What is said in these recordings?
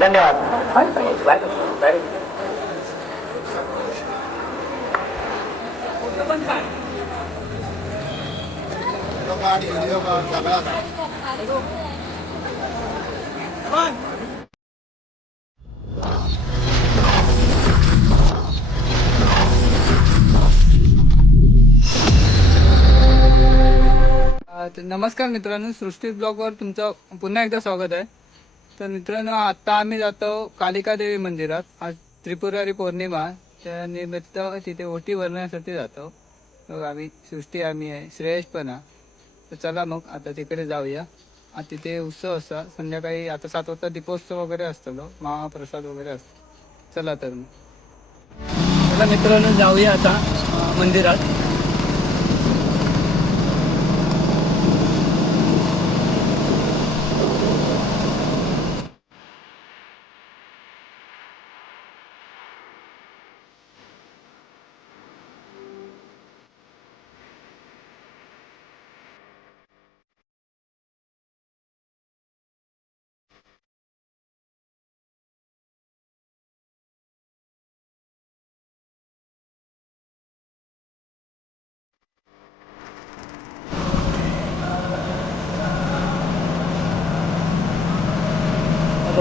धन्यवाद. तर नमस्कार मित्रांनो, सृष्टी ब्लॉगवर तुमचं पुन्हा एकदा स्वागत आहे. तर मित्रांनो, आता आम्ही जातो कालिका देवी मंदिरात. आज त्रिपुरारी पौर्णिमा, त्या निमित्त तिथे ओटी भरण्यासाठी जातो. मग आम्ही आहे, श्रेयश पण आहे. तर चला मग आता तिकडे जाऊया. आता तिथे उत्सव असता संध्याकाळी, आता 7 वाजता दीपोत्सव वगैरे असतो, महाप्रसाद वगैरे असतो. चला तर मग चला मित्रांनो, जाऊया आता मंदिरात.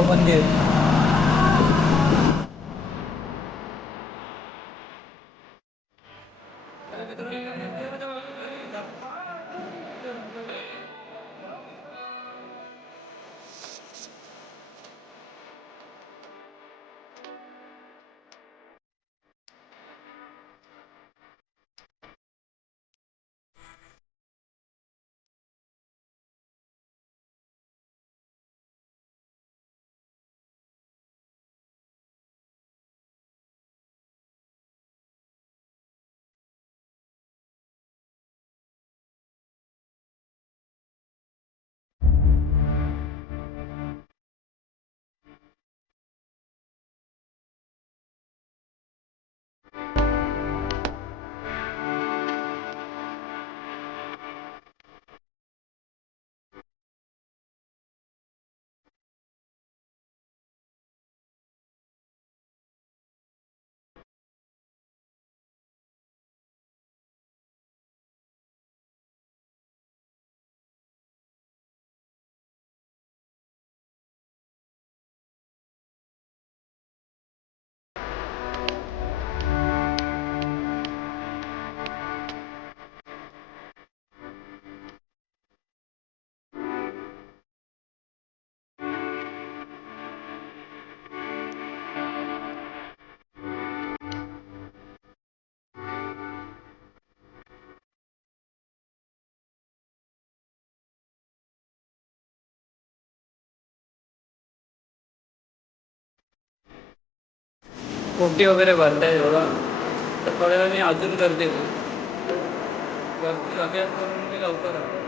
मंदिर ओटी वगैरे भरताय बघा. तर थोड्या वेळाने अजून गर्दी होईल. गर्दी सगळ्यात करून मी लवकर आलो.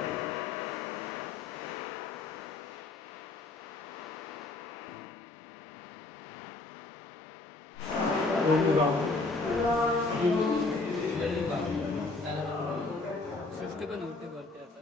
सृष्टी पण ओटी भरते आता.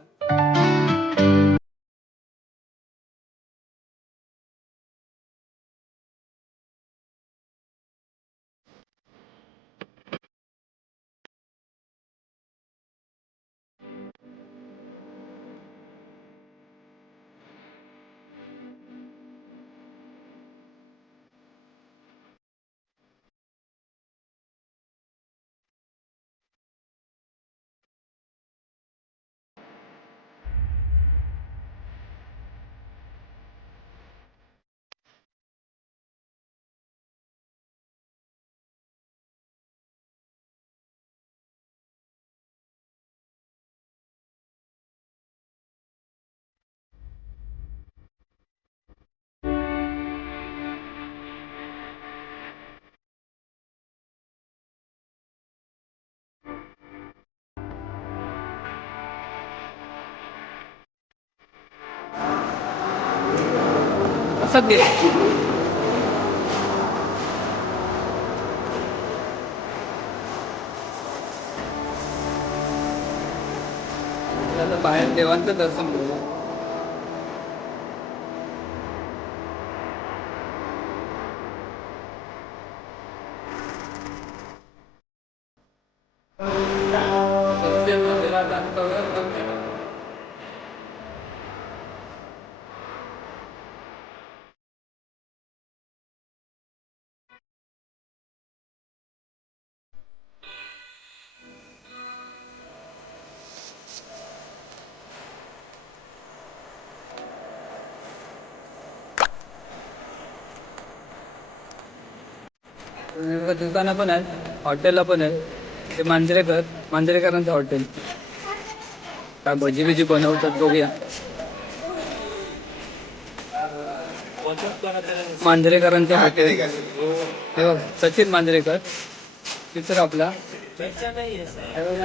असं घे. आता बाहेर देवांचं दर्शन घेऊ. दुकानं पण आहेत, हॉटेलला पण आहेत. ते मांजरेकरांचं हॉटेल. काय भजी बिजी बनवतात बघूया. मांजरेकरांचं हॉटेल. हे बघ, सचिन मांजरेकर तिथं आपला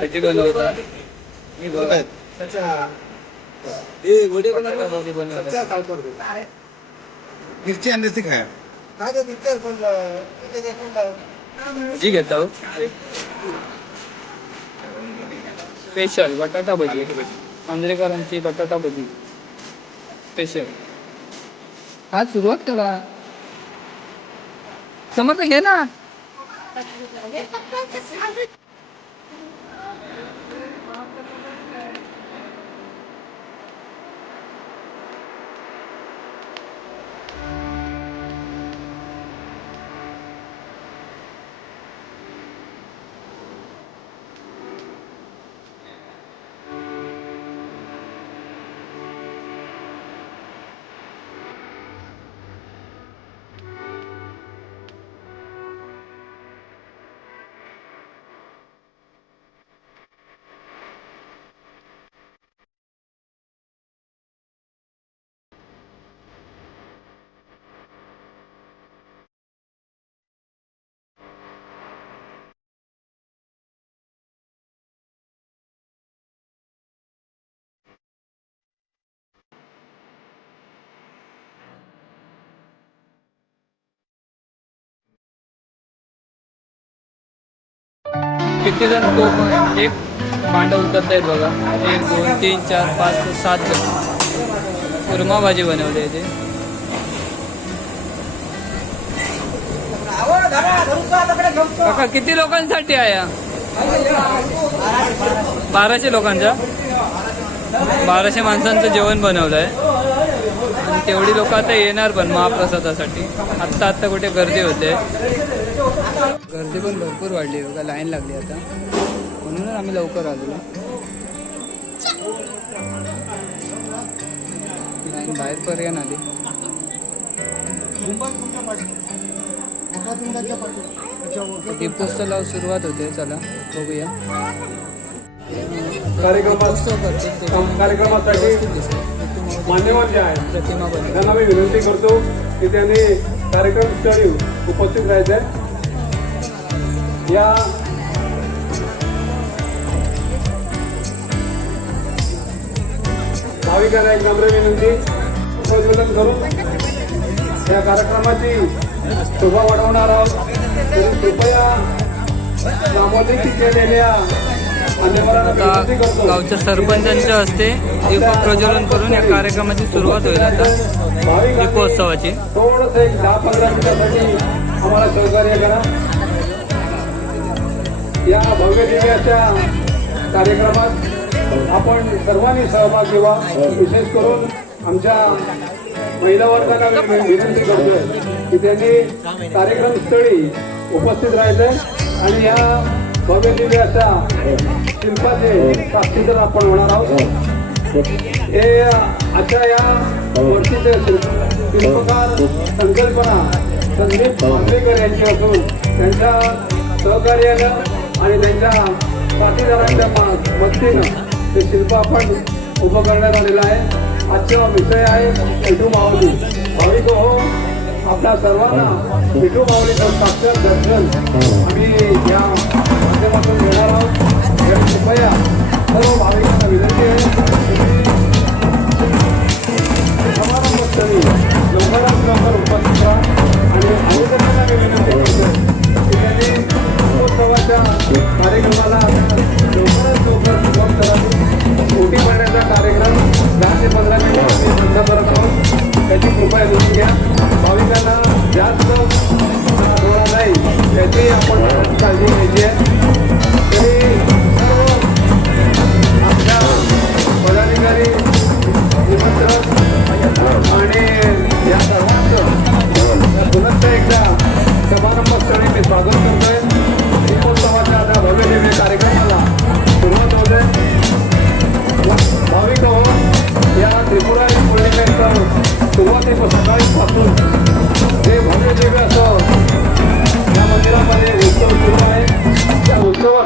भजी बनवतात. मिरची आणली ती काय भजी घेता स्पेशल बटाटा भजी. मांजरेकरांची बटाटा भजी स्पेशल. आज सुरुवात करा. समर्थ घे ना. किती जण तो एक भांडं उतरत आहेत बघा. 1 2 3 4 5 6 7 जण कुर्मा भाजी बनवली आहे. काका किती लोकांसाठी आहे? 1200 लोकांचा. 1200 माणसांचं जेवण बनवलं आहे. आणि तेवढी लोक आता येणार पण महाप्रसादासाठी. आत्ता कुठे गर्दी होते. गर्दी पण भरपूर वाढली बघा. लाईन लागली आता, म्हणूनच आम्ही लवकर आलो. लाईन बाहेर पर्यंत आली. दीपोत्सवाला सुरुवात होते. चला बघूया. कार्यक्रमासाठी मान्यवर जे आहेत प्रतिमा बनवली. त्यांना मी विनंती करतो की त्यांनी कार्यक्रम स्थळी उपस्थित राहायचे. या भाविकांना एक नम्र विनंती, संशोधन करून या कार्यक्रमाची शोभा वाढवणार आहोत. कृपया नामोल्लेखित केलेल्या आता गावच्या सरपंचांच्या हस्ते दीपक प्रज्वलन करून या कार्यक्रमाची सुरुवात होईल. आता दीपोत्सवाची थोडंसं एक 10-15 मिनिटासाठी आम्हाला सहकार्य करा. या भव्य दिव्याच्या कार्यक्रमात आपण सर्वांनी सहभाग घ्यावा. विशेष करून आमच्या महिला वर्गाला विनंती करतोय की त्यांनी कार्यक्रम स्थळी उपस्थित राहायचंय आणि या भव्य दिव्याच्या शिल्पाचे साक्षीदार आपण होणार आहोत. हे आजच्या या वर्षीचे शिल्पकार संकल्पना संदीप आंबेकर यांची असून त्यांच्या सहकार्यानं आणि त्यांच्या साथीदारांच्या मदतीनं ते शिल्प आपण उभं करण्यात आलेलं आहे. आजचा विषय आहे विठू माऊली. भाविक हो, आपल्या सर्वांना विठू माऊलीचं साक्षात दर्शन आम्ही या माध्यमातून घेणार आहोत. कृपया सर्व भाविकांना विनंती आहे समारंभस्थळी लवकरात लवकर उपस्थित राहा. आणि आयोजकांना मी विनंती करतो की त्यांनी दीपोत्सवाच्या कार्यक्रमाला लवकरात लवकर सुरुवात करावी. ओटी भरण्याचा कार्यक्रम 10 ते 15 मिनिटांमध्ये बंद करत आहोत. त्याची कृपया नोंद घ्या. भाविकांना जास्त थोडा नाही त्याची आपण काळजी घ्यायची आहे. तरी सर्व आपल्या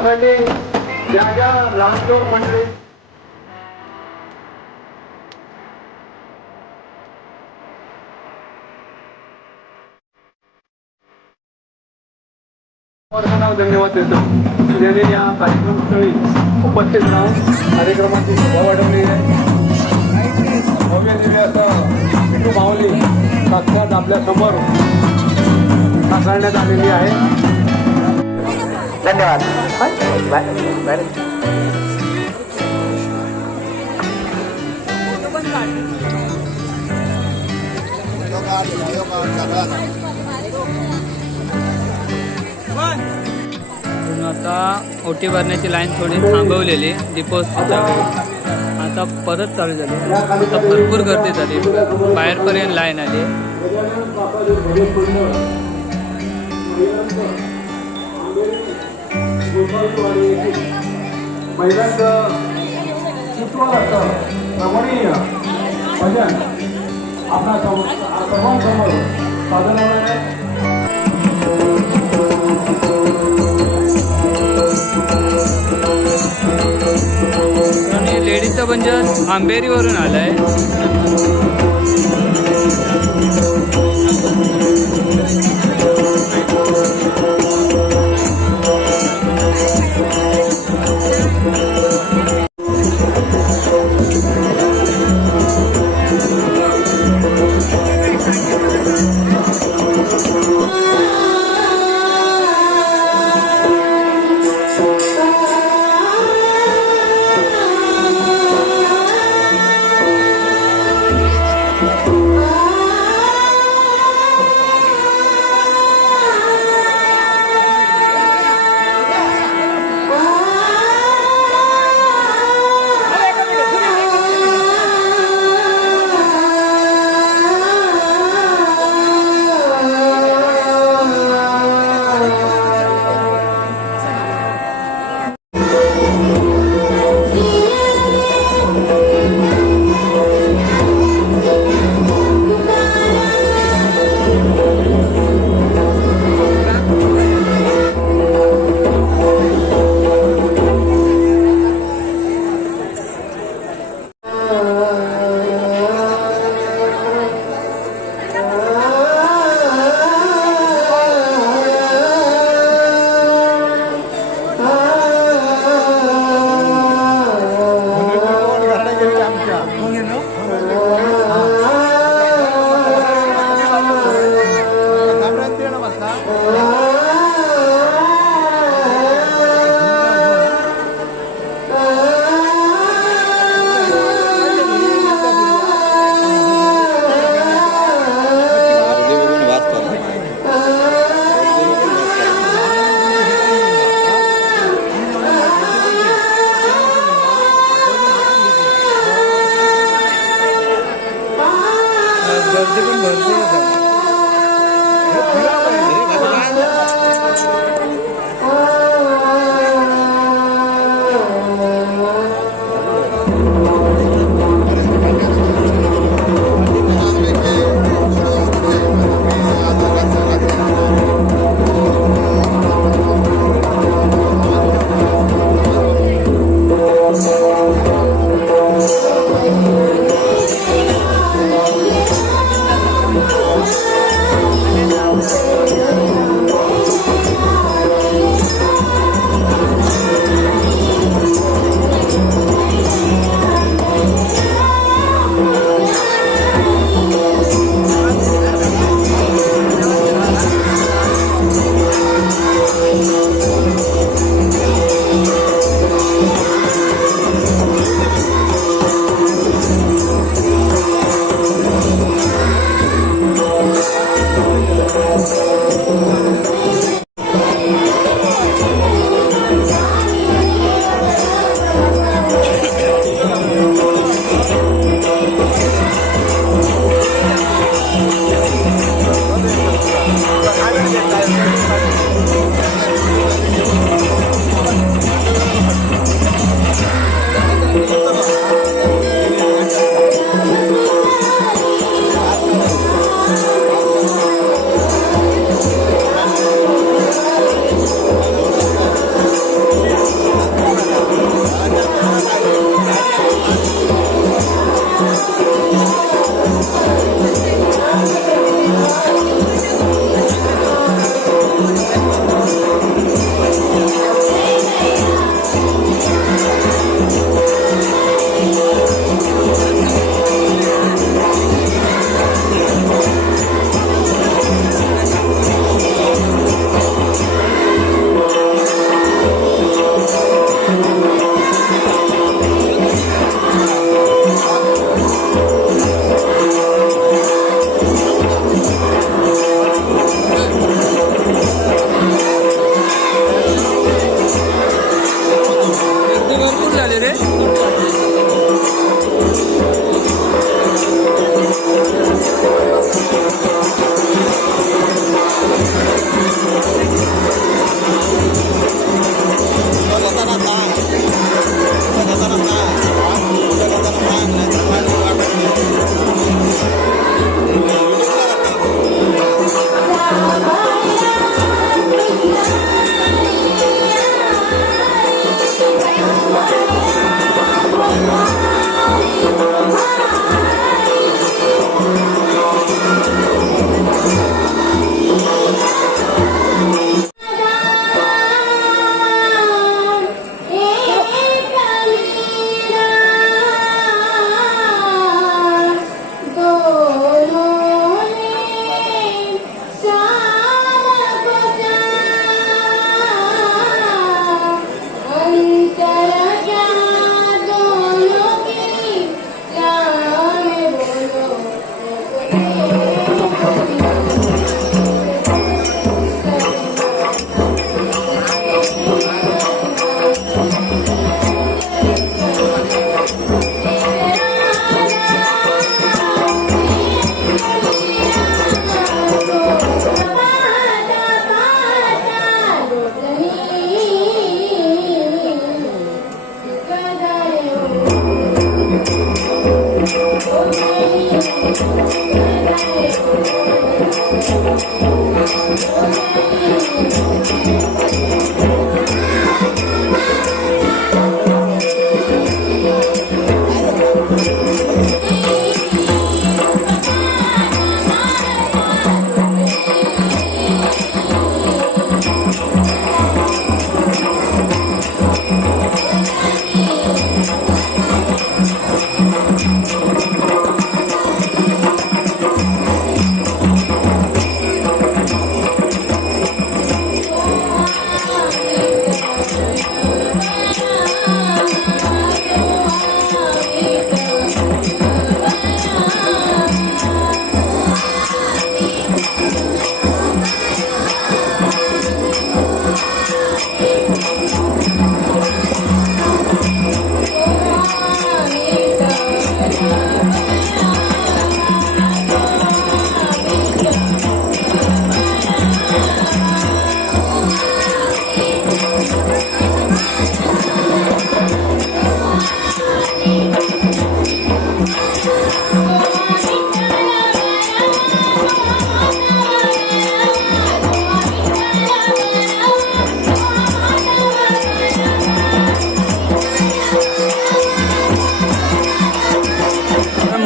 सर्वांनी ज्या ज्या लहान मंडळी धन्यवाद देतो ज्याने या कार्यक्रमस्थळी उपस्थित राहून कार्यक्रमाची शोभा वाढवली आहे. भव्य दिव्य असं विठू माऊली साक्षात आपल्या समोर साकारण्यात आलेली आहे. धन्यवाद. आता ओटी भरण्याची लाईन थोडी थांबवलेली डिपॉझिटच्या वेळी आता परत चालू झाली. आता भरपूर गर्दी झाली, बाहेरपर्यंत लाईन आली. महिलांचं रमणीय भजन आपल्या सर्वांसमोर सादर होणार आहे. आणि लेडीजचं भजन आंबेरीवरून आलंय.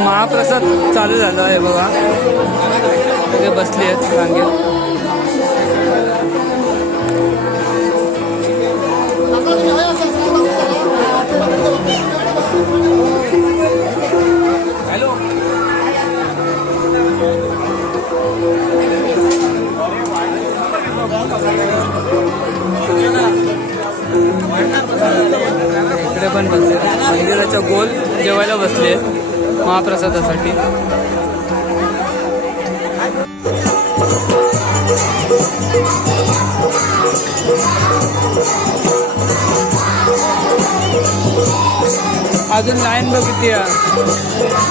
महाप्रसाद चालू झाला आहे बघा, सगळे बसले आहेत रांगेत. इकडे पण बसले, मंदिराच्या गोल जेवायला बसले महाप्रसादासाठी. अजून लाईन बघ किती आहे.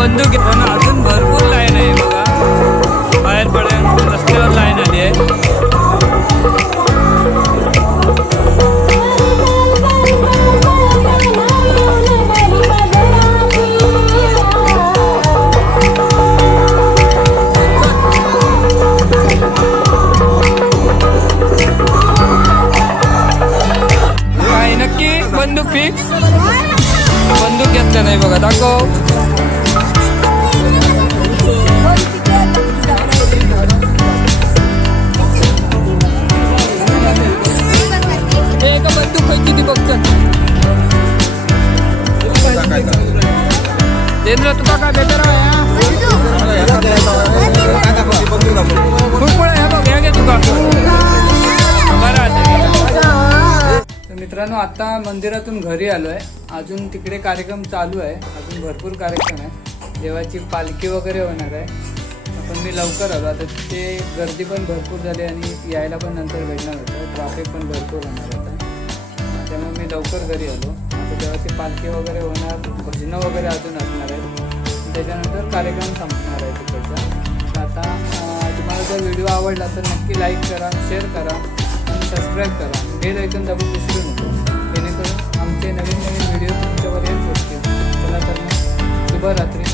बंदूक घेताना अजून भरपूर लाईन आहे बघा, बाहेर पडेल रस्त्यावर लाईन आली आहे. काय नक्की बंदूक फिक्स, बंदूक घेतला नाही बघा, दाखव. बंदूक किती बघतात देंद्र, तुका काय बेटर मित्रांनो, आता मंदिरातून घरी आलोय. अजून तिकडे कार्यक्रम चालू आहे, अजून भरपूर कार्यक्रम आहे. देवाची पालखी वगैरे होणार आहे. पण मी लवकर आलो, आता तिथे गर्दी पण भरपूर झाली आणि यायला पण नंतर भेटणार होतं, ट्रॅफिक पण भरपूर होणार होतं. त्यामुळे मी लवकर घरी आलो. आता देवाची पालखी वगैरे होणार, भजनं वगैरे अजून असणार आहेत. त्याच्यानंतर कार्यक्रम संपणार आहे तिकडचा. आता तुम्हाला जर व्हिडिओ आवडला तर नक्की लाईक करा, शेअर करा आणि सबस्क्राईब करा. बेल ऐकून दाबून विसरू नको, जेणेकरून आमचे नवीन व्हिडिओ तुमच्यावर येत असतील. चला तर मग शुभरात्री.